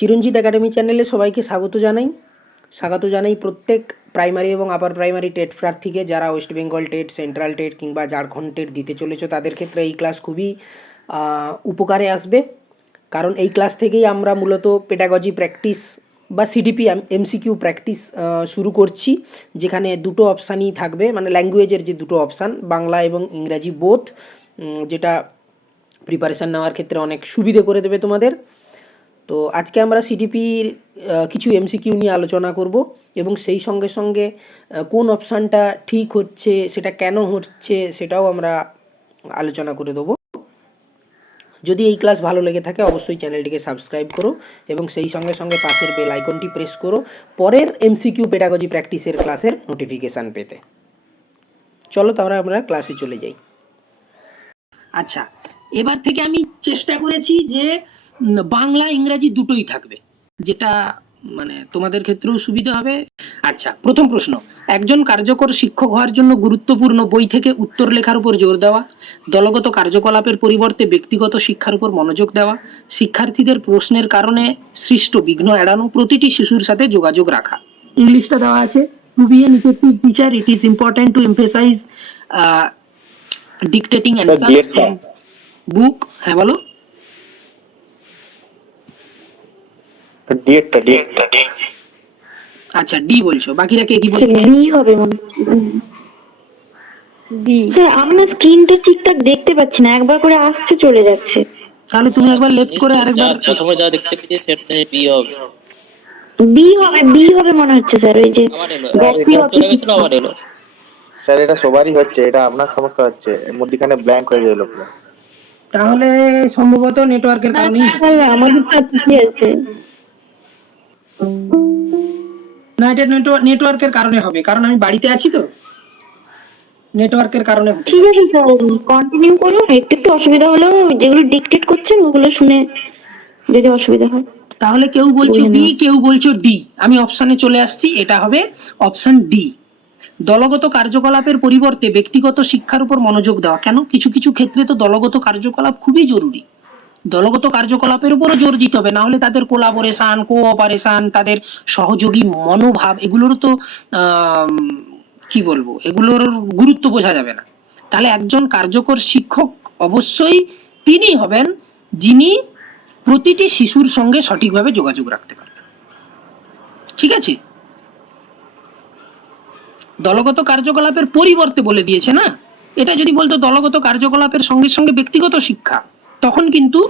চিরঞ্জিত academy চ্যানেলে সবাইকে স্বাগত জানাই প্রত্যেক প্রাইমারি এবং আপার প্রাইমারি টেট প্রার্থীকে, যারা West Bengal TET, central TET কিংবা ঝাড়খণ্ড টেট দিতে চলেছ। তাদের ক্ষেত্রে এই ক্লাস খুবই উপকারে আসবে, কারণ এই ক্লাস থেকেই আমরা মূলত পেডাগজি প্র্যাকটিস বা সিডিপি এমসিকিউ প্র্যাকটিস শুরু করছি, যেখানে দুটো অপশানই থাকবে, মানে ল্যাঙ্গুয়েজের যে দুটো অপশান, বাংলা এবং ইংরাজি বোথ, যেটা প্রিপারেশান নেওয়ার ক্ষেত্রে অনেক সুবিধে করে দেবে তোমাদের। তো আজকে আমরা সিডিপির কিছু এমসিকিউ নিয়ে আলোচনা করব, এবং সেই সঙ্গে সঙ্গে কোন অপশানটা ঠিক হচ্ছে, সেটা কেন হচ্ছে, সেটাও আমরা আলোচনা করে দেবো। যদি এই ক্লাস ভালো লেগে থাকে অবশ্যই চ্যানেলটিকে সাবস্ক্রাইব করো, এবং সেই সঙ্গে সঙ্গে পাশের বেল আইকনটি প্রেস করো পরের এমসিকিউ পেডাগজি প্র্যাকটিসের ক্লাসের নোটিফিকেশান পেতে। চলো তাহলে আমরা ক্লাসে চলে যাই। আচ্ছা, এবার থেকে আমি চেষ্টা করেছি যে বাংলা ইংরাজি দুটোই থাকবে, যেটা মানে তোমাদের ক্ষেত্রেও সুবিধা হবে। আচ্ছা, প্রথম প্রশ্ন, একজন কার্যকর শিক্ষক হওয়ার জন্য গুরুত্বপূর্ণ বই থেকে উত্তর লেখার উপর জোর দেওয়া, দলগত কার্যকলাপের পরিবর্তে ব্যক্তিগত শিক্ষার উপর মনোযোগ দেওয়া, শিক্ষার্থীদের প্রশ্নের কারণে সৃষ্ট বিঘ্ন এড়ানো, প্রতিটি শিশুর সাথে যোগাযোগ রাখা। ইংলিশটা দেওয়া আছে, to be an effective teacher it is important to emphasise dictating answers from book. হ্যাঁ বলো। আচ্ছা, ডি বলছো, বাকিরা কে কি বলছো? বি হবে মনে হচ্ছে। বি। স্যার আমরা স্ক্রিনটা ঠিকঠাক দেখতে পাচ্ছি না, একবার করে আসছে চলে যাচ্ছে। তাহলে তুমি একবার লেফট করে আরেকবার। প্রথমে যা দেখতে পেয়েছি সেটা বি হবে। বি হবে মনে হচ্ছে স্যার, ওই যে আবার এলো। স্যার এটা সবারই হচ্ছে, এটা আপনার সমস্যা হচ্ছে, মধ্যখানে ব্ল্যাঙ্ক হয়ে গেল পুরো। তাহলে সম্ভবত নেটওয়ার্কের কারণেই। আমাদের তো ঠিকই আছে। না, এটা নেটওয়ার্কের কারণে হবে, কারণ আমি বাড়িতে আছি তো, নেটওয়ার্কের কারণে। ঠিক আছে স্যার, কন্টিনিউ করুন। একটু অসুবিধা হলেও যেগুলো ডিকটেট করছেন ওগুলো শুনে যদি অসুবিধা হয়। তাহলে কেউ বলছো বি, কেউ বলছো ডি। আমি অপশানে চলে আসছি, এটা হবে অপশান ডি। দলগত কার্যকলাপের পরিবর্তে ব্যক্তিগত শিক্ষার উপর মনোযোগ দেওয়া। কেন? কিছু কিছু ক্ষেত্রে তো দলগত কার্যকলাপ খুবই জরুরি, দলগত কার্যকলাপের উপরও জোর দিতে হবে, না হলে তাদের কোলাবোরেশন, কোঅপারেশন, তাদের সহযোগী মনোভাব, এগুলোর তো কি বলবো, এগুলোর গুরুত্ব বোঝা যাবে না। তাহলে একজন কার্যকর শিক্ষক অবশ্যই তিনি হবেন যিনি প্রতিটি শিশুর সঙ্গে সঠিকভাবে যোগাযোগ রাখতে পারবেন। ঠিক আছে, দলগত কার্যকলাপের পরিবর্তে বলে দিয়েছে না, এটা যদি বলতো দলগত কার্যকলাপের সঙ্গে সঙ্গে ব্যক্তিগত শিক্ষা, তখন কিন্তু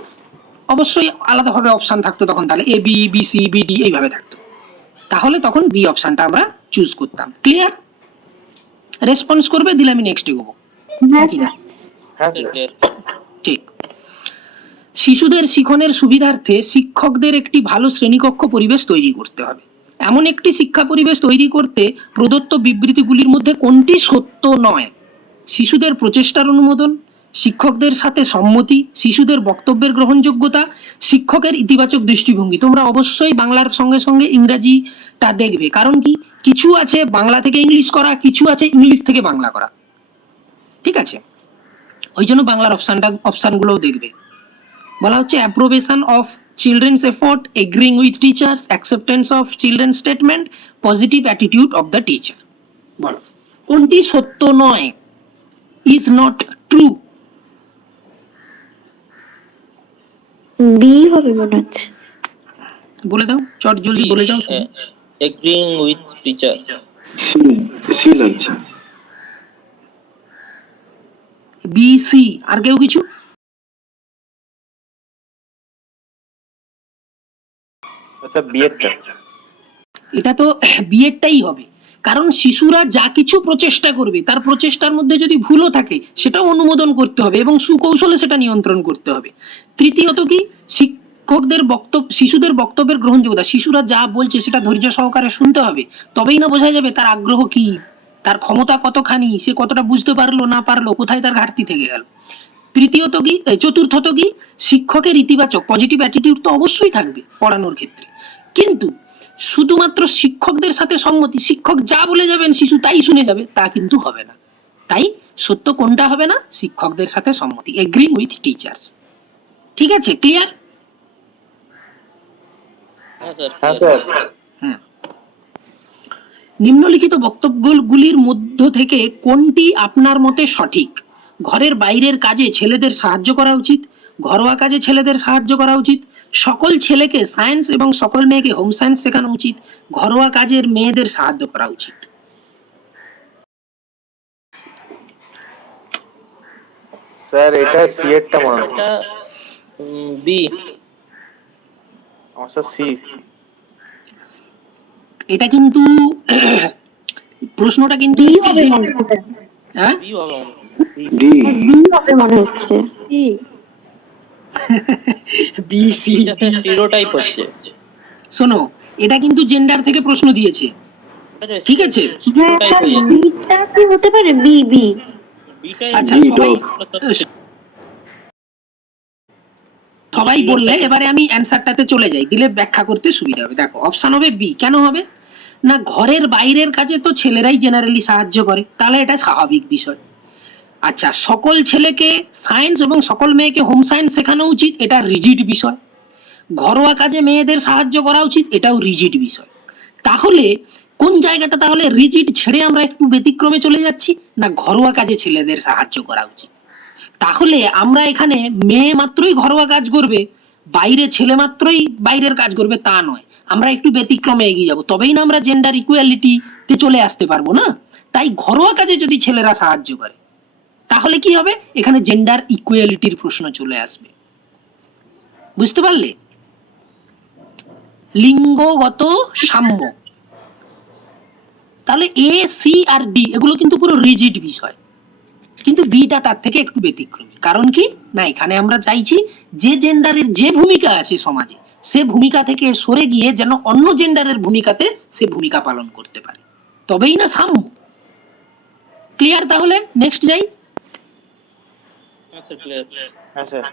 অবশ্যই আলাদাভাবে অপশান থাকতো, তখন তাহলে A B, B C, B D এইভাবে থাকতো, তাহলে তখন বি অপশানটা আমরা চুজ করতাম। ক্লিয়ার? রেসপন্স করবে, দিলে আমি নেক্সট এগোবো। ঠিক। শিশুদের শিক্ষণের সুবিধার্থে শিক্ষকদের একটি ভালো শ্রেণীকক্ষ পরিবেশ তৈরি করতে হবে। এমন একটি শিক্ষা পরিবেশ তৈরি করতে প্রদত্ত বিবৃতিগুলির মধ্যে কোনটি সত্য নয়? শিশুদের প্রচেষ্টার অনুমোদন, শিক্ষকদের সাথে সম্মতি, শিশুদের বক্তব্যের গ্রহণযোগ্যতা, শিক্ষকের ইতিবাচক দৃষ্টিভঙ্গি। তোমরা অবশ্যই বাংলার সঙ্গে সঙ্গে ইংরাজিটা দেখবে, কারণ কি, কিছু আছে বাংলা থেকে ইংলিশ করা, কিছু আছে ইংলিশ থেকে বাংলা করা। ঠিক আছে, ওই জন্য বাংলার অপশানগুলোও দেখবে। বলা হচ্ছে approbation of children's effort, agreeing with teachers, acceptance of children's statement, positive attitude of the teacher. বলো কোনটি সত্য নয়, ইজ নট ট্রু? বি হবে মনে হচ্ছে। বলে দাও, চট জলদি বলে দাও। Agreeing with teacher. সি লাগছে। বি, সি, আর কেউ কিছু? আচ্ছা, বিএডটা। এটা তো বিএডটাই হবে, কারণ শিশুরা যা কিছু প্রচেষ্টা করবে তার প্রচেষ্টার মধ্যে যদি ভুলও থাকে সেটাও অনুমোদন করতে হবে এবং সুকৌশলে সেটা নিয়ন্ত্রণ করতে হবে। তৃতীয়ত কি, শিক্ষকদের শিশুদের বক্তব্যের গ্রহণযোগ্যতা। শিশুরা যা বলছে সেটা ধৈর্য সহকারে শুনতে হবে, তবেই না বোঝা যাবে তার আগ্রহ কি, তার ক্ষমতা কতখানি, সে কতটা বুঝতে পারলো না পারলো, কোথায় তার ঘাটতি থেকে গেল। তৃতীয়ত কি, চতুর্থত কি, শিক্ষকের ইতিবাচক পজিটিভ অ্যাটিটিউড তো অবশ্যই থাকবে পড়ানোর ক্ষেত্রে, কিন্তু শুধুমাত্র শিক্ষকদের সাথে সম্মতি, শিক্ষক যা বলে যাবেন শিশু তাই শুনে যাবে, তা কিন্তু হবে না। তাই সত্য কোনটা হবে না? শিক্ষকদের সাথে সম্মতি, এগ্রিং উইথ টিচার্স। ঠিক আছে, ক্লিয়ার? হ্যাঁ স্যার হ্যাঁ স্যার। হুম। নিম্নলিখিত বক্তব্যগুলির মধ্য থেকে কোনটি আপনার মতে সঠিক? ঘরের বাইরের কাজে ছেলেদের সাহায্য করা উচিত, ঘরোয়া কাজে ছেলেদের সাহায্য করা উচিত, সকল ছেলেকে সায়েন্স এবং সকল মেয়েকে হোম সায়েন্স শেখানো উচিত, ঘরোয়া কাজের মেয়েদের সাহায্য করা উচিত। স্যার এটা সি এরটা মনে হয়। এটা বি। আমার স্যার সি। এটা কিন্তু প্রশ্নটা কিন্তু বি হবে মনে হচ্ছে। হ্যাঁ বি হবে ডি। বি হবে মনে হচ্ছে। বি সি এটা স্যার স্টিরিওটাইপ হচ্ছে। শোনো, এটা কিন্তু জেন্ডার থেকে প্রশ্ন দিয়েছে, ঠিক আছে? হ্যাঁ স্টিরিওটাইপ স্যার, হয়ে যাচ্ছে। বিটা কি হতে পারে? বি বি বিটাই আচ্ছা সবাই সবাই বললে এবারে আমি অ্যান্সারটাতে চলে যাই, দিলে ব্যাখ্যা করতে সুবিধা হবে। দেখো অপশন হবে বি। কেন হবে না? ঘরের বাইরের কাজে তো ছেলেরাই জেনারেলি সাহায্য করে, তাহলে এটা স্বাভাবিক বিষয়। আচ্ছা, সকল ছেলেকে সায়েন্স এবং সকল মেয়েকে হোম সায়েন্স শেখানো উচিত, এটা রিজিড বিষয়। ঘরোয়া কাজে মেয়েদের সাহায্য করা উচিত, এটাও রিজিড বিষয়। তাহলে কোন জায়গাটা তাহলে রিজিড ছেড়ে আমরা একটু ব্যতিক্রমে চলে যাচ্ছি? না, ঘরোয়া কাজে ছেলেদের সাহায্য করা উচিত। তাহলে আমরা এখানে মেয়ে মাত্রই ঘরোয়া কাজ করবে, বাইরে ছেলে মাত্রই বাইরের কাজ করবে তা নয়, আমরা একটু ব্যতিক্রমে এগিয়ে যাব, তবেই না আমরা জেন্ডার ইকুয়ালিটিতে চলে আসতে পারবো না? তাই ঘরোয়া কাজে যদি ছেলেরা সাহায্য করে তাহলে কি হবে? এখানে জেন্ডার ইকুয়ালিটির প্রশ্ন চলে আসবে। বুঝতে পারলে? লিঙ্গগত সাম্য। তাহলে এ সি আর ডি এগুলো কিন্তু পুরো রিজিড বিষয়, কিন্তু বিটা তার থেকে একটু ব্যতিক্রমী। কারণ কি না, এখানে আমরা চাইছি যে জেন্ডারের যে ভূমিকা আছে সমাজে, সে ভূমিকা থেকে সরে গিয়ে যেন অন্য জেন্ডারের ভূমিকাতে সে ভূমিকা পালন করতে পারে, তবেই না সাম্য। ক্লিয়ার? তাহলে নেক্সট যাই। হ্যাঁ স্যার।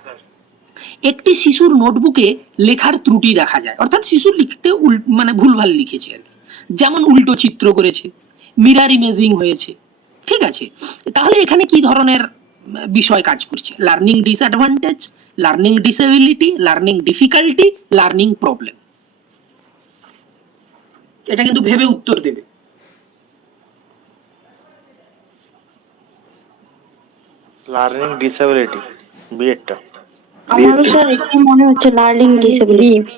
একটি শিশুর নোটবুকে লেখার ত্রুটি দেখা যায়, অর্থাৎ শিশু লিখতে মানে ভুলভাল লিখেছে আর কি। যেমন উল্টো চিত্র করেছে, মিরার ইমেজিং হয়েছে, ঠিক আছে? তাহলে এখানে কি ধরনের বিষয় কাজ করছে? Learning disadvantage, learning disability, learning difficulty, learning problem. এটা কিন্তু ভেবে উত্তর দেবে। লার্নিং ডিসেবিলিটি বি এরটা। আমারও স্যার এটাই মনে হচ্ছে, লার্নিং ডিসেবিলিটি।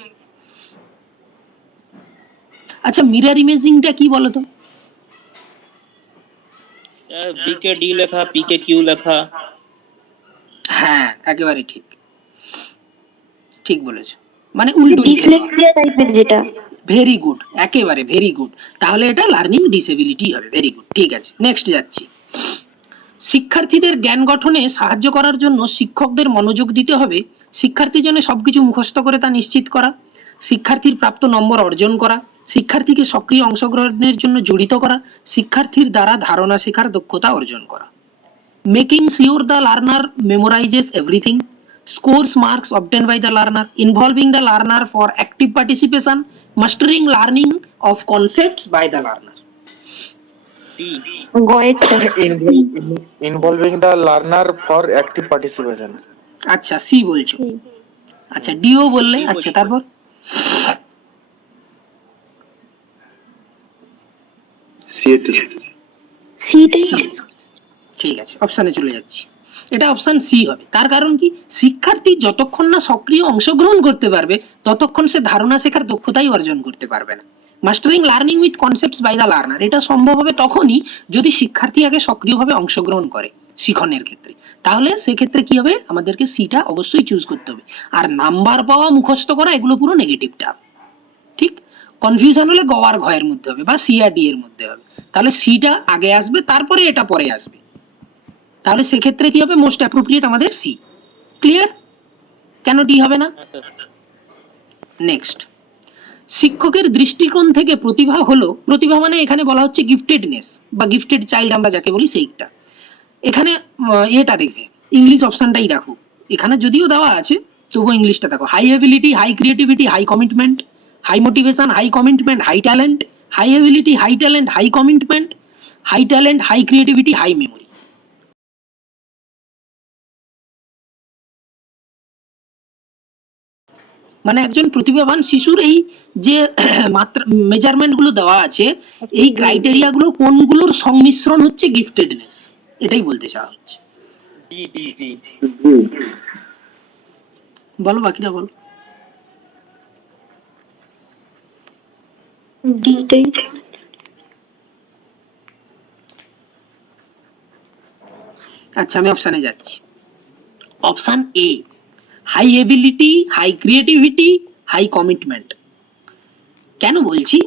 আচ্ছা, মিরার ইমেজিংটা কি বলতো? বি কে ডি লেখা, পি কে কিউ লেখা। হ্যাঁ, একেবারে ঠিক, ঠিক বলেছো, মানে উল্টো লিখে। ডিসলেক্সিয়া টাইপের যেটা। ভেরি গুড, একেবারে ভেরি গুড। তাহলে এটা লার্নিং ডিসেবিলিটি হবে। ভেরি গুড, ঠিক আছে, নেক্সট যাচ্ছি। শিক্ষার্থীদের জ্ঞান গঠনে সাহায্য করার জন্য শিক্ষকদের মনোযোগ দিতে হবে। শিক্ষার্থী যেন সবকিছু মুখস্থ করে তা নিশ্চিত করা, শিক্ষার্থীর প্রাপ্ত নম্বর অর্জন করা, শিক্ষার্থীকে সক্রিয় অংশগ্রহণের জন্য জড়িত করা, শিক্ষার্থীর দ্বারা ধারণা শেখার দক্ষতা অর্জন করা। Making sure the learner memorises everything, scores marks obtained by the learner, involving the learner for active participation, mastering learning of concepts by the learner. গয়েরটা। Involving the learner for active participation. আচ্ছা, C বলছো। আচ্ছা, deo বললে। আচ্ছা, তারপর সিটাই। ঠিক আছে, অপশানে চলে যাচ্ছি। এটা অপশন সি হবে। তার কারণ কি? শিক্ষার্থী যতক্ষণ না সক্রিয় অংশগ্রহণ করতে পারবে ততক্ষণ সে ধারণা শেখার দক্ষতাই অর্জন করতে পারবে না। Mastering learning with concepts by the learner, এটা সম্ভব হবে তখনই যদি শিক্ষার্থী আগে সক্রিয়ভাবে অংশগ্রহণ করে শিখনের ক্ষেত্রে। তাহলে সেক্ষেত্রে কি হবে? আমাদেরকে সিটা অবশ্যই চুজ করতে হবে। আর নাম্বার পাওয়া, মুখস্থ করা, এগুলো পুরো নেগেটিভটা, ঠিক? কনফিউশন হলে গ আর ঘয়ের মধ্যে হবে বা সি আর ডি এর মধ্যে হবে। তাহলে সিটা আগে আসবে, তারপরে এটা পরে আসবে। তাহলে সেক্ষেত্রে কি হবে? মোস্ট অ্যাপ্রোপ্রিয়েট আমাদের সি। ক্লিয়ার? কেন ডি হবে না? নেক্সট, শিক্ষকের দৃষ্টিকোণ থেকে প্রতিভা হলো, প্রতিভা মানে এখানে বলা হচ্ছে গিফটেডনেস বা গিফটেড চাইল্ড আমরা যাকে বলি সেইটা। এখানে এটা দেখবে, ইংলিশ অপশনটাই দেখো। এখানে যদিও দেওয়া আছে তবুও ইংলিশটা দেখো। High ability, high creativity, high commitment, high motivation, high commitment, high talent, high ability, high talent, high commitment, high talent, high creativity, high memory. মানে একজন প্রতিভাবান শিশুর এই যে মাত্রা মেজারমেন্ট গুলো দেওয়া আছে, এই ক্রাইটেরিয়া গুলো কোনগুলোর সংমিশ্রণ হচ্ছে গিফটেডনেস, এটাই বলতে চাওয়া হচ্ছে। ডি ডি ডি বলো বাকিটা বলো। ডিটাই। আচ্ছা আমি অপশানে যাচ্ছি। Option A, high ability, high creativity, high commitment. কেন বলছি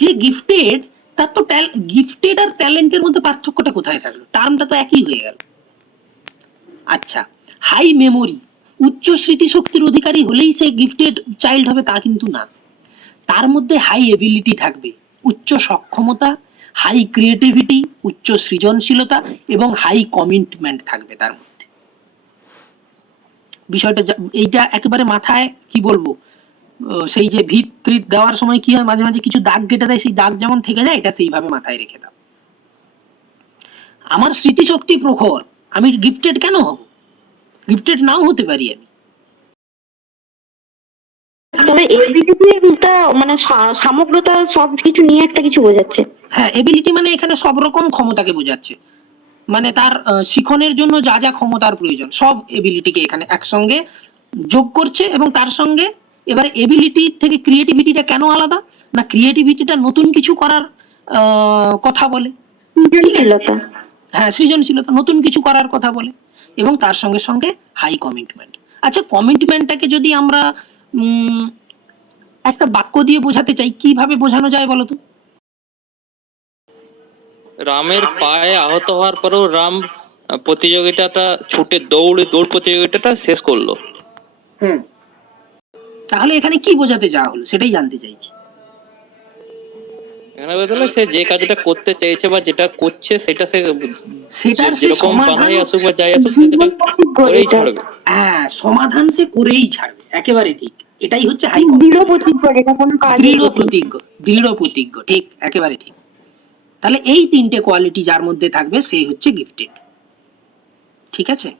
যে গিফটেড, তার তো গিফটেড আর ট্যালেন্টের মধ্যে পার্থক্যটা কোথায় থাকলো, টার্মটা তো একই হয়ে গেল। আচ্ছা, হাই মেমোরি, উচ্চ স্মৃতিশক্তির অধিকারী হলেই সে গিফটেড চাইল্ড হবে তা কিন্তু না। তার মধ্যে হাই এবিলিটি থাকবে, উচ্চ সক্ষমতা, হাই ক্রিয়েটিভিটি, উচ্চ সৃজনশীলতা এবং হাই কমিটমেন্ট থাকবে তার মধ্যে। বিষয়টা এইটা একেবারে মাথায় কি বলবো, সেই যে ভিত ত্রিত দেওয়ার সময় কি হয় মাঝে মাঝে কিছু দাগ কেটে দেয়, সেই দাগ যেমন থেকে যায় এটা সেইভাবে মাথায় রেখে দাও। আমার স্মৃতিশক্তি প্রখর, আমি গিফটেড কেন হব? গিফটেড নাও হতে পারি আমি। তবে এবিলিটিটা মানে সামগ্রতা সবকিছু নিয়ে একটা কিছু বোঝাচ্ছে। হ্যাঁ, এবিলিটি মানে এখানে সব রকম ক্ষমতাকে বোঝাচ্ছে, মানে তার শিখনের জন্য যা যা ক্ষমতার প্রয়োজন সব এবিলিটিকে এখানে একসঙ্গে যোগ করছে। এবং তার সঙ্গে এবার এবিলিটি থেকে ক্রিয়েটিভিটিটা কেন আলাদা, না ক্রিয়েটিভিটিটা নতুন কিছু করার কথা বলে, সৃজনশীলতা। হ্যাঁ সৃজনশীলতা, নতুন কিছু করার কথা বলে, এবং তার সঙ্গে সঙ্গে হাই কমিটমেন্ট। আচ্ছা, কমিটমেন্টটাকে যদি আমরা একটা বাক্য দিয়ে বোঝাতে চাই, কিভাবে বোঝানো যায় বলো তো? রামের পায়ে আহত হওয়ার পরেও রাম প্রতিযোগিতাটা ছুটে দৌড় প্রতিযোগিতাটা শেষ করলো। তাহলে এখানে কি বোঝাতে চাওয়া হলো সেটাই জানতে চাইছি। এখানে বলতে হলো সে যে কাজটা করতে চাইছে বা যেটা করছে সেটা সে সেটার সে যেরকম সমাধান, বাধাই আসুক বা যাই আসুক সে সেটা করেই ছাড়বে। হ্যাঁ সমাধান সে করেই ছাড়বে, একেবারে ঠিক। এটাই হচ্ছে হাই দৃঢ় প্রতিজ্ঞ, এটা কোনো কাজের দৃঢ় প্রতিজ্ঞ, দৃঢ় প্রতিজ্ঞ, ঠিক একেবারে ঠিক। তাহলে এই তিনটে কোয়ালিটি যার মধ্যে থাকবে সেই হচ্ছে গিফটেড। ঠিক আছে?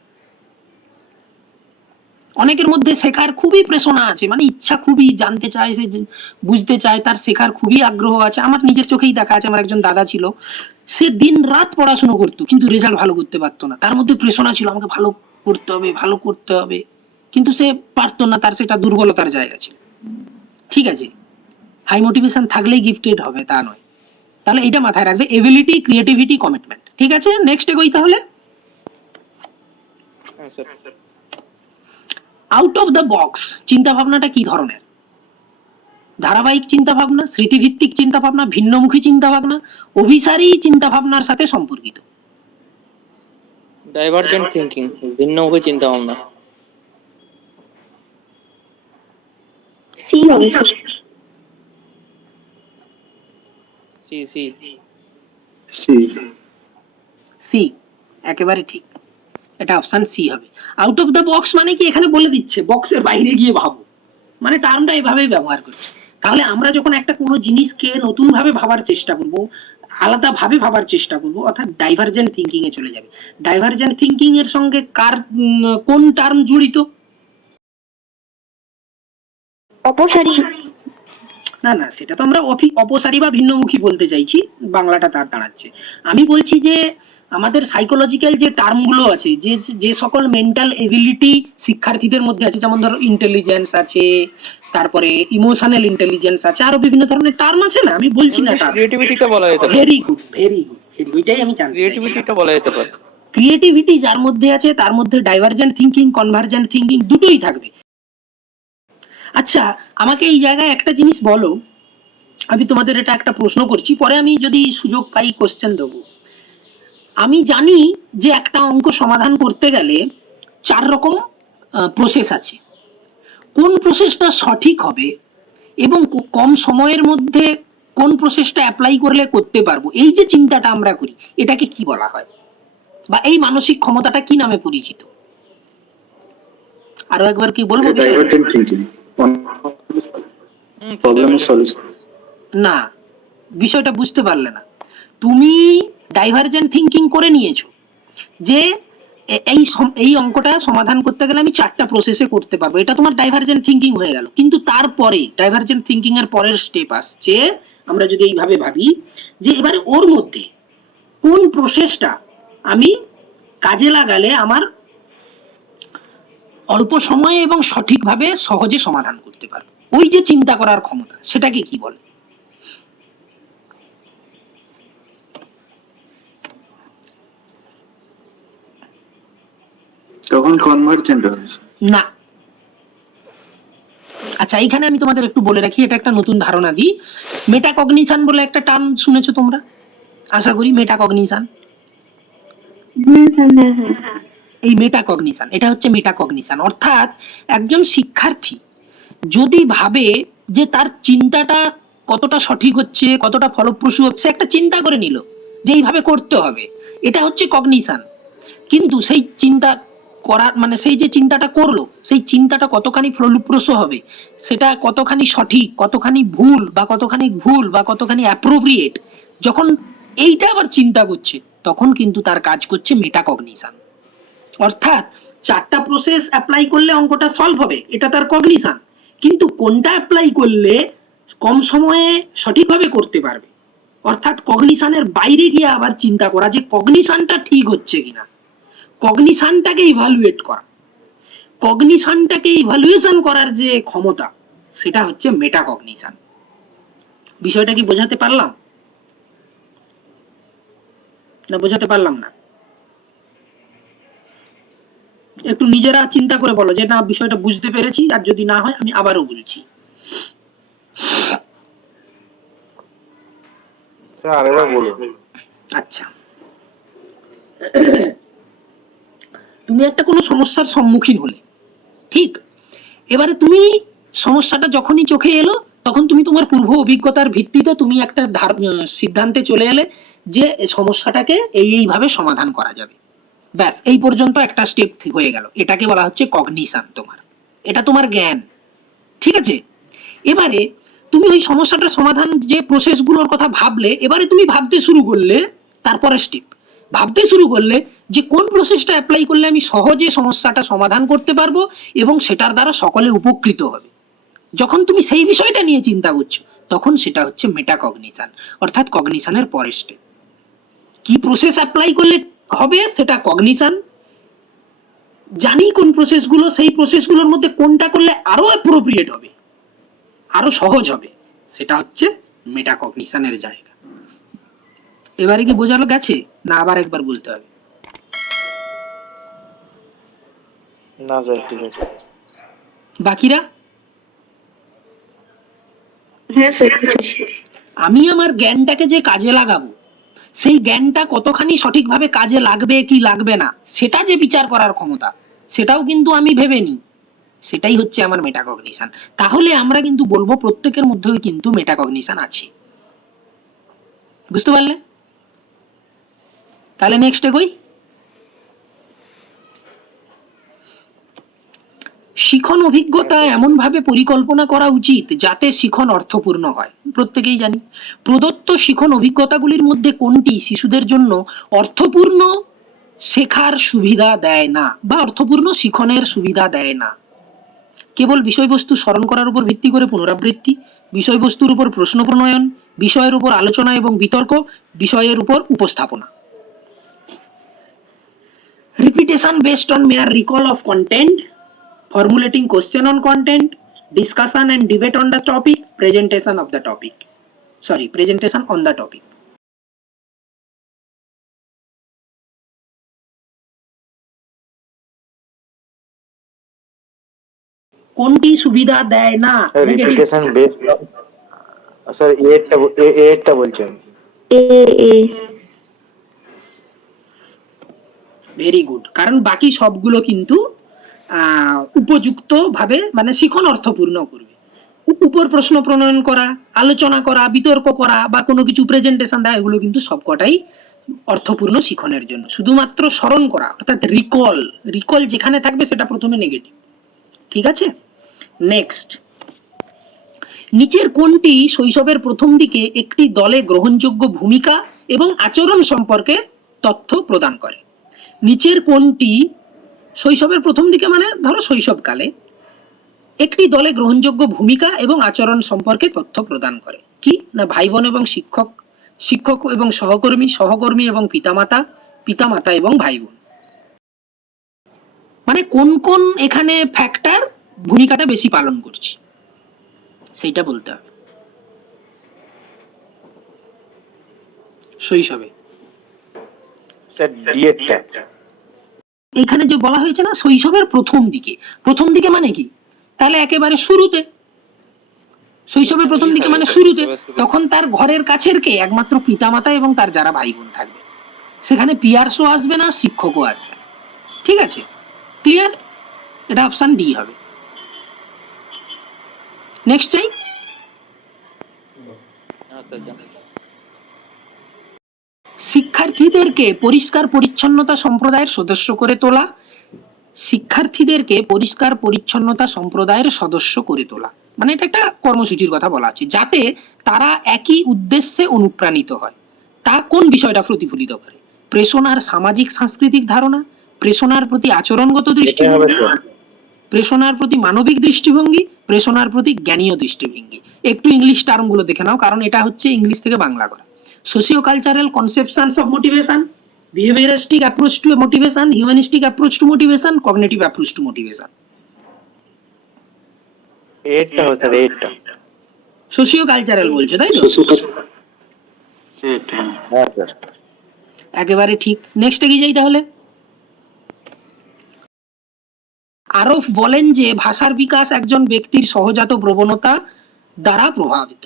অনেকের মধ্যে শেখার খুবই প্রেরণা আছে, মানে ইচ্ছা খুবই জানতে চায়, সে বুঝতে চায়, তার শেখার খুবই আগ্রহ আছে। আমার নিজের চোখেই দেখা আছে, আমার একজন দাদা ছিল, সে দিন রাত পড়াশোনা করতো কিন্তু রেজাল্ট ভালো করতে পারতো না। তার মধ্যে প্রেরণা ছিল আমাকে ভালো করতে হবে, ভালো করতে হবে, কিন্তু সে পারতো না, তার সেটা দুর্বলতার জায়গা ছিল। ঠিক আছে, হাই মোটিভেশন থাকলেই গিফটেড হবে তা নয়। তাহলে এটা মাথায় রাখবে, এবিলিটি, ক্রিয়েটিভিটি, কমিটমেন্ট। ঠিক আছে, নেক্সট এগোই তাহলে। হ্যাঁ sir. Out of the box চিন্তা ভাবনাটা কি ধরনের? ধারাবাহিক চিন্তা ভাবনা, স্মৃতিভিত্তিক চিন্তা ভাবনা, ভিন্নমুখী চিন্তা ভাবনা, অভিসারী চিন্তা ভাবনার সাথে সম্পর্কিত। ডাইভার্জেন্ট থিঙ্কিং, ভিন্নমুখী চিন্তা ভাবনা। সি হবে স্যার। সি সি সি, একেবারে ঠিক, এটা অপশন সি হবে। আউট অফ দ্য বক্স মানে কি, এখানে বলে দিচ্ছে বক্সের বাইরে গিয়ে ভাবো, মানে টার্মটা এভাবেই ব্যবহার করছে। তাহলে আমরা যখন একটা কোনো জিনিসকে নতুন ভাবে ভাবার চেষ্টা করব, আলাদা ভাবে ভাবার চেষ্টা করব, অর্থাৎ ডাইভার্জেন্ট থিঙ্কিং এ চলে যাবে। ডাইভার্জেন্ট থিঙ্কিং এর সঙ্গে কার কোন টার্ম জড়িত? অপসারী। না না, সেটা তো আমরা অপসারী বা ভিন্নমুখী বলতে চাইছি, বাংলাটা তার দাঁড়াচ্ছে। আমি বলছি যে আমাদের সাইকোলজিক্যাল যে টার্মগুলো আছে, যে যে সকল মেন্টাল এবিলিটি শিক্ষার্থীদের মধ্যে আছে, যেমন ধরো ইন্টেলিজেন্স আছে, তারপরে ইমোশনাল ইন্টেলিজেন্স আছে, আরো বিভিন্ন ধরনের টার্ম আছে না, আমি বলছি না টার্ম। ক্রিয়েটিভিটিটা বলা যেতে পারে। ভেরি গুড, ভেরি গুড, ওইটাই আমি জানতে চাইছি। ক্রিয়েটিভিটিটা বলা যেতে পারে। ক্রিয়েটিভিটি যার মধ্যে আছে তার মধ্যে ডাইভার্জেন্ট থিঙ্কিং, কনভার্জেন্ট থিঙ্কিং দুটোই থাকবে। আচ্ছা, আমাকে এই জায়গায় একটা জিনিস বলো, আমি তোমাদের এটা একটা প্রশ্ন করছি, পরে আমি যদি সুযোগ পাই কোশ্চেন দেবো। আমি জানি যে একটা অঙ্ক সমাধান করতে গেলে 4 রকম প্রসেস আছে। কোন প্রসেসটা সঠিক হবে এবং কম সময়ের মধ্যে কোন প্রসেসটা অ্যাপ্লাই করলে করতে পারবো, এই যে চিন্তাটা আমরা করি, এটাকে কি বলা হয়, বা এই মানসিক ক্ষমতাটা কি নামে পরিচিত? আরো একবার কি বলবো? Divergent thinking, problem solution. না, বিষয়টা বুঝতে পারলে না। তুমি ডাইভার্জেন্ট থিঙ্কিং করে নিয়েছো যে এই অঙ্কটা সমাধান করতে গেলে আমি 4টা প্রসেসে করতে পারবো, এটা তোমার ডাইভারজেন্ট থিঙ্কিং হয়ে গেল। কিন্তু তারপরে ডাইভারজেন্ট থিঙ্কিং এর পরের স্টেপ আসছে, আমরা যদি এইভাবে ভাবি যে এবারে ওর মধ্যে কোন প্রসেসটা আমি কাজে লাগালে আমার অল্প সময়ে এবং সঠিকভাবে সহজে সমাধান করতে পারবো, ওই যে চিন্তা করার ক্ষমতা, সেটাকে কি বলে? তখন কনভার্জেন্ট হচ্ছে। না। আচ্ছা, এইখানে আমি তোমাদের একটু বলে রাখি, এটা একটা নতুন ধারণা দিই। মেটাকগনিশন বলে একটা টার্ম শুনেছো তোমরা, আশা করি। মেটাকগনিশন, হ্যাঁ স্যার, হ্যাঁ হ্যাঁ। এই মেটাকগনিশন, এটা হচ্ছে মেটাকগনিশন। অর্থাৎ একজন শিক্ষার্থী যদি ভাবে যে তার চিন্তাটা কতটা সঠিক হচ্ছে, কতটা ফলপ্রসূ হচ্ছে, একটা চিন্তা করে নিল যে এইভাবে করতে হবে, এটা হচ্ছে কগনিশন। কিন্তু সেই চিন্তা করার মানে সেই যে চিন্তাটা করলো, সেই চিন্তাটা কতখানি ফলপ্রসূ হবে, সেটা কতখানি সঠিক, কতখানি ভুল বা কতখানি অ্যাপ্রোপ্রিয়েট, যখন এইটা আবার চিন্তা করছে, তখন কিন্তু তার কাজ করছে মেটাকগনিশন। অর্থাৎ 4টা প্রসেস অ্যাপ্লাই করলে অঙ্কটা সলভ হবে, এটা তার কগনিশন। কিন্তু কোনটা অ্যাপ্লাই করলে কম সময়ে সঠিকভাবে করতে পারবে, অর্থাৎ কগনিশনের বাইরে গিয়ে আবার চিন্তা করা যে কগনিশনটা ঠিক হচ্ছে কিনা, কগনিশনটাকে ইভালুয়েট করা, কগনিশনটাকে ইভালুয়েশন করার যে ক্ষমতা, সেটা হচ্ছে মেটাকগনিশন। বিষয়টা কি বোঝাতে পারলাম না বোঝাতে পারলাম না? একটু নিজেরা চিন্তা করে বলো যে না বিষয়টা বুঝতে পেরেছি, আর যদি না হয় আমি আবারও বলছি। স্যার আরেকবার বলুন। আচ্ছা, তুমি একটা কোনো সমস্যার সম্মুখীন হলে, ঠিক? এবারে তুমি সমস্যাটা যখনই চোখে এলো, তখন তুমি তোমার পূর্ব অভিজ্ঞতার ভিত্তিতে তুমি একটা সিদ্ধান্তে চলে এলে যে সমস্যাটাকে এইভাবে সমাধান করা যাবে। ব্যাস, এই পর্যন্ত একটা স্টেপ হয়ে গেল, এটাকে বলা হচ্ছে কগনিশন। তোমার এটা তোমার জ্ঞান, ঠিক আছে? এবারে তুমি ওই সমস্যাটার সমাধান যে প্রসেসগুলোর কথা ভাবলে, এবারে তুমি ভাবতে শুরু করলে, তারপরে স্টেপ ভাবতে শুরু করলে যে কোন প্রসেসটা অ্যাপ্লাই করলে আমি সহজে সমস্যাটা সমাধান করতে পারবো এবং সেটার দ্বারা সকলে উপকৃত হবে। যখন তুমি সেই বিষয়টা নিয়ে চিন্তা করছো, তখন সেটা হচ্ছে মেটাকগনিশন, অর্থাৎ কগনিশনের পরের স্টেপ। কি প্রসেস অ্যাপ্লাই করলে হবে সেটা কগনিশন, জানি কোন প্রসেসগুলো, সেই প্রসেসগুলোর মধ্যে কোনটা করলে আরো অ্যাপ্রোপ্রিয়েট হবে, আরো সহজ হবে, সেটা হচ্ছে মেটাকগনিশনের জায়গা। এবারে কি বোঝালো গেছে না আবার একবার বলতে হবে? না স্যার, ঠিক আছে। বাকিরা? হ্যাঁ স্যার, বুঝেছি। আমি আমার জ্ঞানটাকে যে কাজে লাগাবো, সেই জ্ঞানটা কতখানি সঠিকভাবে কাজে লাগবে কি লাগবে না, সেটা যে বিচার করার ক্ষমতা, সেটাও কিন্তু আমি ভেবে নিই, সেটাই হচ্ছে আমার মেটাকগনিশন। তাহলে আমরা কিন্তু বলবো প্রত্যেকের মধ্যেই কিন্তু মেটাকগনিশন আছে। বুঝতে পারলে? তাহলে নেক্সট এগোই। শিখন অভিজ্ঞতা এমনভাবে পরিকল্পনা করা উচিত যাতে শিখন অর্থপূর্ণ হয়। প্রত্যেকেই জানি প্রদত্ত শিখন অভিজ্ঞতাগুলির মধ্যে কোনটি শিশুদের জন্য অর্থপূর্ণ শেখার সুবিধা দেয় না বা অর্থপূর্ণ শিখনের সুবিধা দেয় না। কেবল বিষয়বস্তু স্মরণ করার উপর ভিত্তি করে পুনরাবৃত্তি, বিষয়বস্তুর উপর প্রশ্ন প্রণয়ন, বিষয়ের উপর আলোচনা এবং বিতর্ক, বিষয়ের উপর উপস্থাপনা। Repetition based on mere recall of content, formulating question on content, discussion and debate on the topic, presentation on the topic. কোনটি সুবিধা দেয় না? রিপিটেশন বেসড, স্যার এরটা বলছেন। এ ভেরি গুড, কারণ বাকি সবগুলো কিন্তু উপযুক্ত ভাবে মানে শিখন অর্থপূর্ণ করবে। উপর প্রশ্ন প্রণয়ন করা, আলোচনা করা, বিতর্ক করা বা কোনো কিছু প্রেজেন্টেশন দেওয়া, এগুলো কিন্তু সবকটাই অর্থপূর্ণ শিখনের জন্য। শুধুমাত্র স্মরণ করা অর্থাৎ রিকল যেখানে থাকবে সেটা প্রথমে নেগেটিভ, ঠিক আছে? নেক্সট, নিচের কোনটি শৈশবের প্রথম দিকে একটি দলে গ্রহণযোগ্য ভূমিকা এবং আচরণ সম্পর্কে তথ্য প্রদান করে? নিচের কোনটি শৈশবের প্রথম দিকে মানে ধরো শৈশবকালে একটি দলে গ্রহণযোগ্য ভূমিকা এবং আচরণ সম্পর্কে তথ্য প্রদান করে? কি না ভাই বোন এবং শিক্ষক, শিক্ষক এবং সহকর্মী, সহকর্মী এবং পিতামাতা, পিতামাতা এবং ভাই বোন। মানে কোন কোন এখানে ফ্যাক্টর ভূমিকাটা বেশি পালন করছে সেইটা বলতে হবে শৈশবে। স্যার ডিএডটা। এখানে যে বলা হয়েছে না শৈশবের প্রথম দিকে, প্রথম দিকে মানে কি, তাহলে একেবারে শুরুতে। শৈশবের প্রথম দিকে মানে শুরুতে, তখন তার ঘরের কাছের কে একমাত্র পিতামাতা এবং তার যারা ভাই বোন থাকবে, সেখানে পিয়ার্সও আসবে না, শিক্ষকও আসবে না। ঠিক আছে, ক্লিয়ার? এটা অপশন ডি হবে। নেক্সট চাই। শিক্ষার্থীদেরকে পরিষ্কার পরিচ্ছন্নতা সম্প্রদায়ের সদস্য করে তোলা। শিক্ষার্থীদেরকে পরিষ্কার পরিচ্ছন্নতা সম্প্রদায়ের সদস্য করে তোলা মানে এটা একটা কর্মসূচির কথা বলা আছে, যাতে তারা একই উদ্দেশ্যে অনুপ্রাণিত হয়। তা কোন বিষয়টা প্রতিফলিত করে? প্রেষণার সামাজিক সাংস্কৃতিক ধারণা, প্রেষণার প্রতি আচরণগত এটাই হবে দৃষ্টিভঙ্গি, স্যার। প্রেষণার প্রতি মানবিক দৃষ্টিভঙ্গি, প্রেষণার প্রতি জ্ঞানীয় দৃষ্টিভঙ্গি। একটু ইংলিশ টার্মগুলো দেখে নাও, কারণ এটা হচ্ছে ইংলিশ থেকে বাংলা করা। Socio cultural conceptions of motivation, behaviouristic approach to motivation, humanistic approach to motivation, cognitive approach to motivation. এইটটা হবে স্যার, এইটটা। সোশিও কালচারাল বলছো তাই তো? হ্যাঁ স্যার। একেবারে ঠিক। নেক্সটে কি যাই তাহলে? আরফ বলেন যে ভাষার বিকাশ একজন ব্যক্তির সহজাত প্রবণতা দ্বারা প্রভাবিত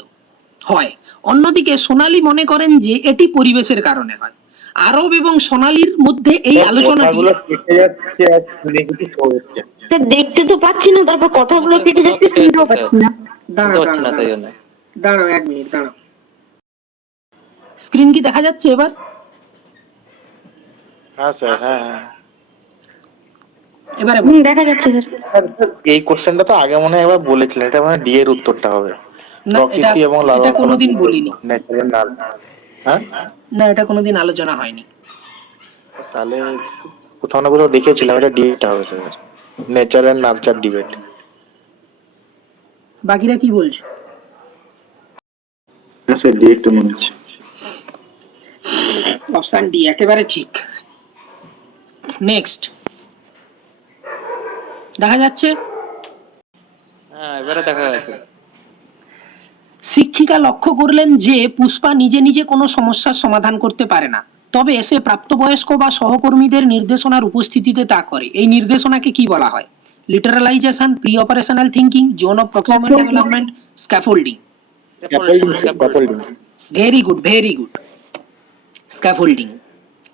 হয়। অন্যদিকে সোনালী মনে করেন যে এটি পরিবেশের কারণে হয়। আরব এবং সোনালীর মধ্যে এই আলোচনাটি কথাগুলো কেটে যাচ্ছে আর শুনে কিছু হচ্ছে। স্যার দেখতে তো পাচ্ছি না, তারপর কথাগুলো কেটে যাচ্ছে, শুনতেও পাচ্ছি না। দাঁড়াও হচ্ছে না তাই জন্য। দাঁড়াও 1 মিনিট দাঁড়াও। স্ক্রিন কি দেখা যাচ্ছে এবার? হ্যাঁ স্যার, হ্যাঁ হ্যাঁ। এবারে দেখা যাচ্ছে স্যার। স্যার, এই কোশ্চেনটা তো আগে মনে হয় একবার বলেছিলেন, এটা মানে ডি এর উত্তরটা হবে। না, প্রকৃতি এবং এটা লালন কোনোদিন বলিনি। ন্যাচারাল নাল। হ্যাঁ না, এটা কোনোদিন আলোচনা হয়নি। তাহলে কোথাও না কোথাও দেখেছিলাম, এটা ডিবেটটা হবে sir, nature and nurture debate. বাকিরা কি বলছো? হ্যাঁ স্যার ডিএডটা মনে হচ্ছে। অপশন ডি একেবারে ঠিক। নেক্সট দেখা যাচ্ছে। হ্যাঁ এবারে দেখা যাচ্ছে। শিক্ষিকা লক্ষ্য করলেন যে পুষ্পা নিজে নিজে কোনো সমস্যার সমাধান করতে পারে না, তবে সে প্রাপ্তবয়স্ক বা সহকর্মীদের নির্দেশনার উপস্থিতিতে তা করে। এই নির্দেশনাকে কি বলা হয়? Literalisation, pre operational thinking, zone of proximal development, scaffolding. Scaffolding. Very good, very good, scaffolding.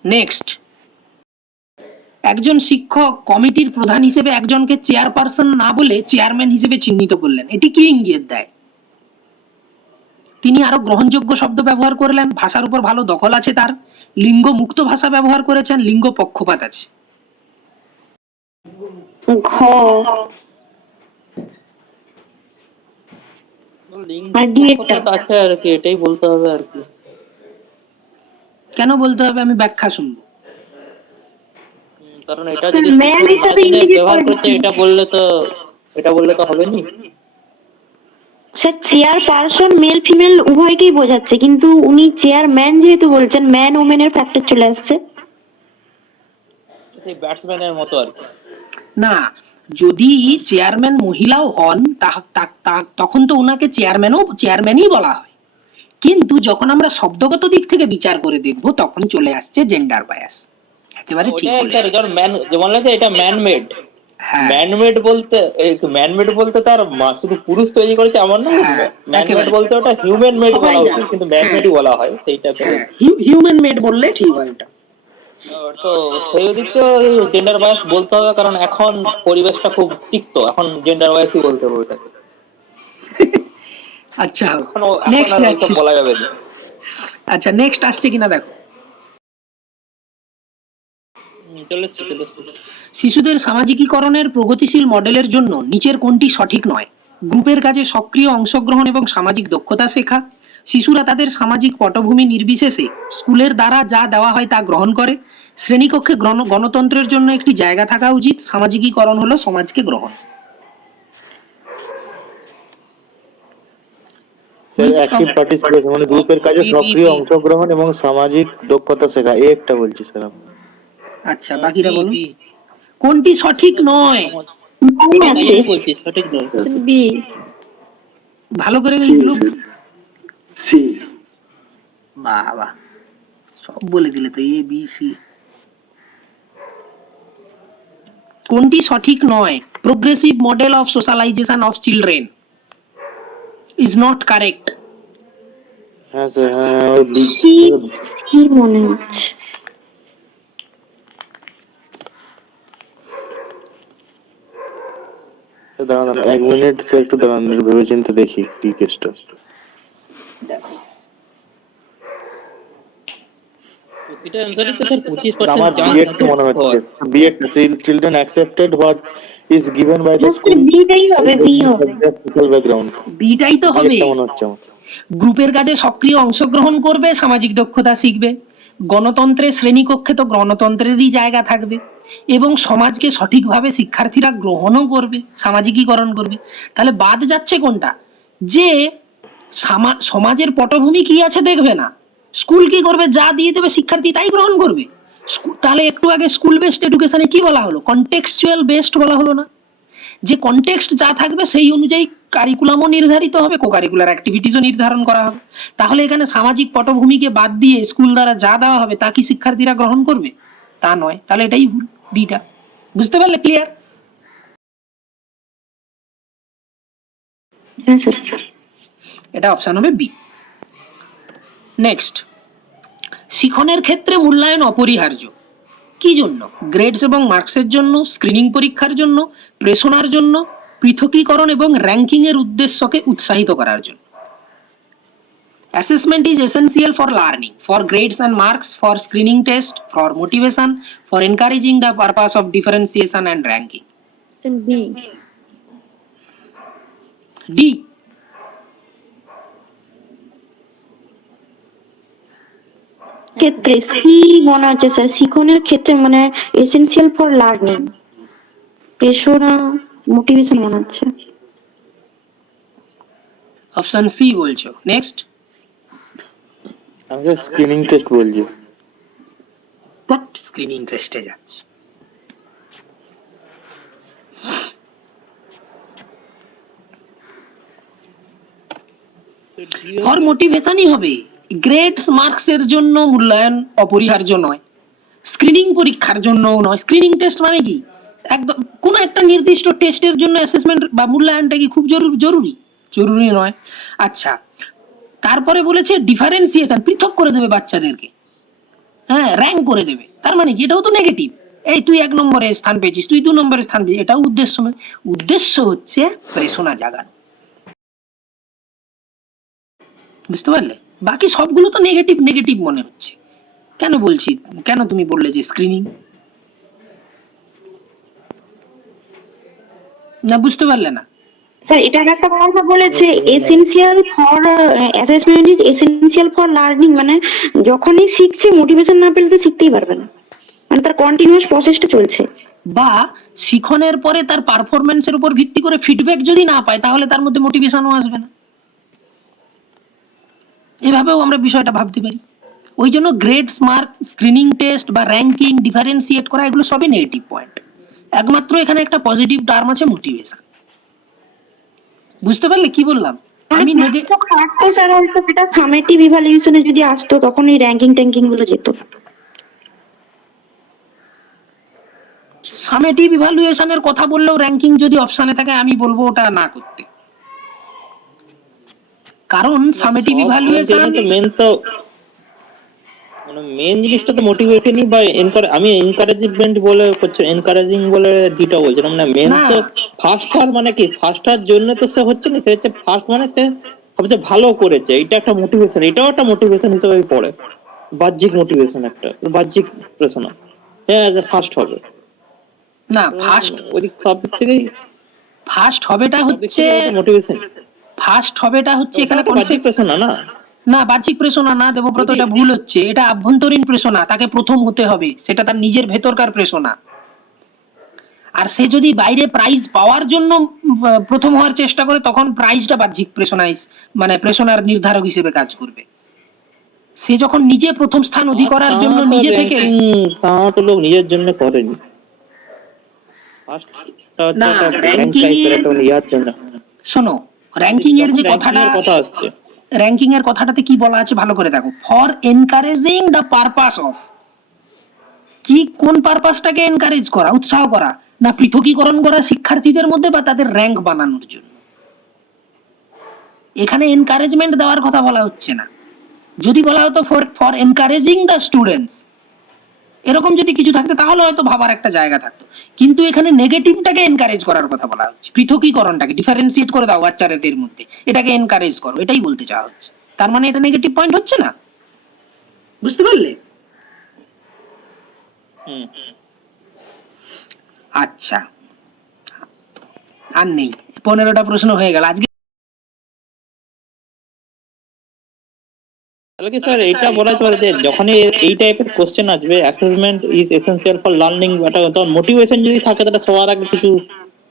Next, একজন শিক্ষক কমিটির প্রধান হিসেবে একজনকে চেয়ারপারসন না বলে চেয়ারম্যান হিসেবে চিহ্নিত করলেন। এটি কি ইঙ্গিত দেয়? তিনি আরো গ্রহণযোগ্য শব্দ ব্যবহার করলেন, ভাষার উপর ভালো দখল আছে তার, লিঙ্গ মুক্ত ভাষা ব্যবহার করেছেন, লিঙ্গ পক্ষপাত আছে। ঘ আর ডিএডটা। আছে আর কি, এটাই বলতে হবে আর কি। কেন বলতে হবে? আমি ব্যাখ্যা শুনবো। কারণ এটা যদি ম্যান হিসাবে indicate ব্যবহার করে করতে দিচ্ছি। এটা বললে তো হবে নি। স্যার চেয়ারপারসন মেল ফিমেল উভয়কেই বোঝাচ্ছে, কিন্তু উনি চেয়ারম্যান যেহেতু বলছেন, ম্যান ওমেনের ফ্যাক্টর চলে আসছে। সেই ব্যাটসম্যানের মতো আর কি। না, যদি চেয়ারম্যান মহিলাও হন তখন তো ওনাকে চেয়ারম্যানই বলা হয়, কিন্তু যখন আমরা শব্দগত দিক থেকে বিচার করে দেখব তখন চলে আসছে জেন্ডার বায়াস। একেবারে ঠিক ওটাই বলেছেন। স্যার, যখন যেমন লাগে এটা ম্যান মেড। হ্যাঁ, ম্যান মেড বলতে তার শুধু পুরুষ তৈরি করেছে এমন না। হ্যাঁ, ম্যান মেড একেবারে। বলতে ওটা হিউম্যান মেড সবাই বলা জানে। উচিত, কিন্তু ম্যান হ্যাঁ। মেডই বলা হয় সেইটা। হ্যাঁ, হিউম্যান মেড বললে ঠিক হয় ওটা। তো সেই দিক থেকে জেন্ডার বায়াস বলতে হবে, কারণ এখন পরিবেশটা খুব তিক্ত, এখন জেন্ডার বায়াসই বলতে হবে ওটাকে। আচ্ছা, এখন নেক্সট আর যাচ্ছি। ওইসব বলা যাবে না। আচ্ছা, নেক্সট আসছে কিনা দেখো। চলে এসছে। শিশুদের সামাজিকীকরণের প্রগতিশীল মডেলের জন্য নিচের কোনটি সঠিক নয়? গ্রুপের কাজে সক্রিয় অংশগ্রহণ এবং সামাজিক দক্ষতা শেখা, শিশুরা তাদের সামাজিক পটভূমি নির্বিশেষে স্কুলের দ্বারা যা দেওয়া হয় তা গ্রহণ করে, শ্রেণীকক্ষে গণতন্ত্রের জন্য একটি জায়গা থাকা উচিত। সামাজিকীকরণ হলো সমাজকে গ্রহণ। অ্যাক্টিভ পার্টিসিপেশন মানে গ্রুপের কাজে সক্রিয় অংশগ্রহণ এবং সামাজিক দক্ষতা শেখা, এই একটা বলছি স্যার। আচ্ছা, বাকিটা বলুন। কোনটি সঠিক নয়? মনে আছে বলছি সঠিক নয়। বি। ভালো করে C, এইগুলো sir. C. বাহ বাহ, সব বলে দিলে তো, এ বি সি। কোনটি সঠিক নয়? Progressive model of socialisation of children is not correct. হ্যাঁ স্যার, হ্যাঁ ওই সি, সি মনে হচ্ছে। দাঁড়ান দাঁড়ান 1 মিনিট স্যার, একটু দাঁড়ান, ভেবে চিন্তে দেখি কি কেসটা। এটা অ্যানসারই তো স্যার 25% আমার বিএড মনে হচ্ছে, বিএড children accepted what is given by the school বিটাই হবে, বি হবে। ব্যাকগ্রাউন্ড, বিটাই তো হবে। বিএডটা মনে হচ্ছে আমার। গ্রুপের কাজে সক্রিয় অংশগ্রহণ করবে, সামাজিক দক্ষতা শিখবে। গণতন্ত্রের শ্রেণীকক্ষে তো গণতন্ত্রেরই জায়গা থাকবে, এবং সমাজকে সঠিকভাবে শিক্ষার্থীরা গ্রহণও করবে, সামাজিকীকরণ করবে। তাহলে বাদ যাচ্ছে কোনটা? যে সমাজের পটভূমি কি আছে দেখবে না, স্কুল কি করবে, যা দিয়ে দেবে শিক্ষার্থী তাই গ্রহণ করবে। তাহলে একটু আগে স্কুল বেসড এডুকেশনে কি বলা হলো? কনটেক্সচুয়াল বেসড বলা হলো না? যে কনটেক্সট যা থাকবে সেই অনুযায়ী কারিকুলামও নির্ধারিত হবে, কো কারিকুলার অ্যাক্টিভিটিসও নির্ধারণ করা হবে। তাহলে এখানে সামাজিক পটভূমিকে বাদ দিয়ে স্কুল দ্বারা যা দেওয়া হবে তা কি শিক্ষার্থীরা গ্রহণ করবে? তা নয়। তাহলে এটাই ভুল, বিটা। বুঝতে পারলে? ক্লিয়ার? হ্যাঁ স্যার। এটা অপশন হবে বি। নেক্সট, শিখনের ক্ষেত্রে মূল্যায়ন অপরিহার্য। কি জন্য? গ্রেডস এবং মার্কসের জন্য, স্ক্রিনিং পরীক্ষার জন্য, প্রেষণার জন্য, পৃথকীকরণ এবং র্যাঙ্কিং এর উদ্দেশ্যকে উৎসাহিত করার জন্য। Assessment is essential for learning, for grades and marks, for screening test, for motivation, for encouraging the purpose of differentiation and ranking. B. D. ক্ষেত্রে সি মনে হচ্ছে স্যার, শিখনের ক্ষেত্রে মানে এসেনশিয়াল ফর লার্নিং, পেশোরা মোটিভেশন মনে হচ্ছে। অপশন সি বলছো। নেক্সট, আমি স্ক্রিনিং টেস্ট বলছি। দ্যাট স্ক্রিনিং টেস্টে যাচ্ছে। ফর মোটিভেশনই হবে। গ্রেডস মার্কস এর জন্য মূল্যায়ন অপরিহার্য নয়, স্ক্রিনিং পরীক্ষার জন্যও নয়। স্ক্রিনিং টেস্ট মানে কি? একদম কোনো একটা নির্দিষ্ট টেস্টের জন্য অ্যাসেসমেন্ট বা মূল্যায়নটা কি খুব জরুরি? জরুরি নয়। আচ্ছা, তারপরে বলেছে ডিফারেন্সিয়েশন, পৃথক করে দেবে বাচ্চাদেরকে, হ্যাঁ, র্যাঙ্ক করে দেবে। তার মানে কি? এটাও তো নেগেটিভ। এই তুই 1 নম্বরে স্থান পেয়েছিস, তুই 2 নম্বরে স্থান পেয়েছিস, এটাও উদ্দেশ্য নয়। উদ্দেশ্য হচ্ছে প্রেষণা জাগানো। বুঝতে পারলে? বাকি সবগুলো তো নেগেটিভ নেগেটিভ মনে হচ্ছে। কেন বলছি, কেন তুমি বললে যে স্ক্রিনিং? না, বুঝতে পারলে না? স্যার এটা একটা কথা বলেছে, essential for assessment is essential for learning, মানে যখনই শিখছে মোটিভেশন না পেলে তো শিখতেই পারবে না, মানে তার কন্টিনিউয়াস প্রসেসটা চলছে। বা শিখনের পরে তার পারফরম্যান্সের উপর ভিত্তি করে ফিডব্যাক যদি না পায় তাহলে তার মধ্যে মোটিভেশনও আসবে না। এভাবেও আমরা বিষয়টা ভাবতে পারি। ওই জন্য গ্রেডস, মার্ক, স্ক্রিনিং টেস্ট বা র্যাঙ্কিং, ডিফারেন্সিয়েট করা, এগুলো সবই নেগেটিভ পয়েন্ট। একমাত্র এখানে একটা পজিটিভ টার্ম আছে, মোটিভেশন। বুঝতে পারলে কি বললাম? আমি খাটতো স্যার, হয়তো এটা সামেটিভ ইভালুয়েশনে যদি আসতো তখন এই র্যাঙ্কিং ট্যাঙ্কিং গুলো যেত। সামেটিভ ইভালুয়েশনের কথা বললেও র্যাঙ্কিং যদি অপশনে থাকে আমি বলবো ওটা না করতে। কারণ সামেটিভ ইভালুয়েশন মেন তো মানে মেন জিনিসটা তো মোটিভেশনই বা আমি এনকারেজমেন্ট বলে করছি, এনকারেজিং বলে দুটো বলছিলাম না। মেন তো ফার্স্ট হওয়ার মানে কি, ফার্স্ট হওয়ার জন্য তো সে হচ্ছে না, সে হচ্ছে ফার্স্ট মানে সে সবচেয়ে ভালো করেছে, এটা একটা মোটিভেশন, এটাও একটা মোটিভেশন হিসেবে পড়ে। বাহ্যিক মোটিভেশন, একটা বাহ্যিক প্রেরণা, হ্যাঁ ফার্স্ট হবে না। ফার্স্ট ওই সব দিক থেকেই ফার্স্ট হবেটা হচ্ছে মোটিভেশন। ফার্স্ট হবেটা হচ্ছে এখানে বাহ্যিক প্রেরণা না, না, বাহ্যিক প্রেষণা না দেবব্রত, এটা ভুল হচ্ছে। এটা আভ্যন্তরীণ প্রেষণা, তাকে প্রথম হতে হবে, সেটা তার নিজের ভেতরকার প্রেষণা। আর সে যদি বাইরে প্রাইজ পাওয়ার জন্য প্রথম হওয়ার চেষ্টা করে, তখন প্রাইজটা বাহ্যিক মানে প্রেষণার নির্ধারক হিসেবে কাজ করবে। সে যখন নিজে প্রথম স্থান অধিকারের জন্য নিজে থেকে তা তো লোক নিজের জন্য করেনি। না, ranking ইয়ার জন্য শোনো, র্যাঙ্কিং এর যে কথাটা, কথা আসছে, র্যাঙ্কিং এর কথাটাতে কি বলা আছে ভালো করে দেখো, for encouraging the purpose of, কি কোন পারপাসটাকে এনকারেজ করা, উৎসাহ করা, না পৃথকীকরণ করা শিক্ষার্থীদের মধ্যে বা তাদের র্যাঙ্ক বানানোর জন্য। এখানে এনকারেজমেন্ট দেওয়ার কথা বলা হচ্ছে না। যদি বলা হতো ফর এনকারেজিং দ্য স্টুডেন্টস, এরকম যদি কিছু থাকতো তাহলে হয়তো ভাবার একটা জায়গা থাকতো, কিন্তু এখানে নেগেটিভটাকে এনকারেজ করার কথা বলা হচ্ছে, পৃথকীকরণটাকে ডিফারেন্সিয়েট করে দাও বাচ্চাদের মধ্যে, এটাকে এনকারেজ করো, এটাই বলতে চাওয়া হচ্ছে। তার মানে এটা নেগেটিভ পয়েন্ট হচ্ছে না, বুঝতে পারলে? আচ্ছা, আর নেই, 15টা প্রশ্ন হয়ে গেল আজকে। তাহলে কি স্যার এটা বলা যেতে পারে যে যখনই এই টাইপের কোশ্চেন আসবে, assessment is essential for learning, তখন মোটিভেশন যদি থাকে তাহলে সবার আগে কিছু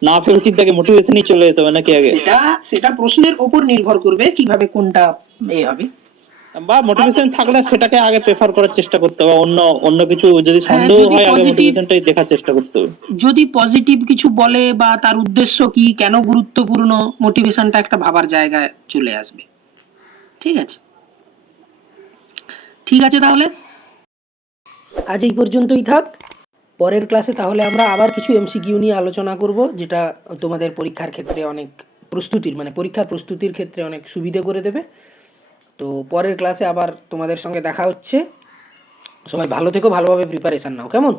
না পেয়ে উচিত তাকে মোটিভেশনই চলে যেতে হবে নাকি আগে, সেটা প্রশ্নের উপর নির্ভর করবে কিভাবে কোনটা হবে, বা মোটিভেশন থাকলে সেটাকে আগে প্রেফার করার চেষ্টা করতে হবে, অন্য কিছু যদি সন্দেহ যদি হয় আগে positive- মোটিভেশনটাই দেখার চেষ্টা করতে হবে। যদি পজিটিভ কিছু বলে বা তার উদ্দেশ্য কি, কেন গুরুত্বপূর্ণ, মোটিভেশনটা একটা ভাবার জায়গায় চলে আসবে। ঠিক আছে, ঠিক আছে, তাহলে আজ এই পর্যন্তই থাক। পরের ক্লাসে তাহলে আমরা আবার কিছু এমসিকিউ নিয়ে আলোচনা করব, যেটা তোমাদের পরীক্ষার ক্ষেত্রে অনেক পরীক্ষার প্রস্তুতির ক্ষেত্রে অনেক সুবিধে করে দেবে। তো পরের ক্লাসে আবার তোমাদের সঙ্গে দেখা হচ্ছে। সবাই ভালো থেকো, ভালোভাবে প্রিপারেশন নাও, কেমন?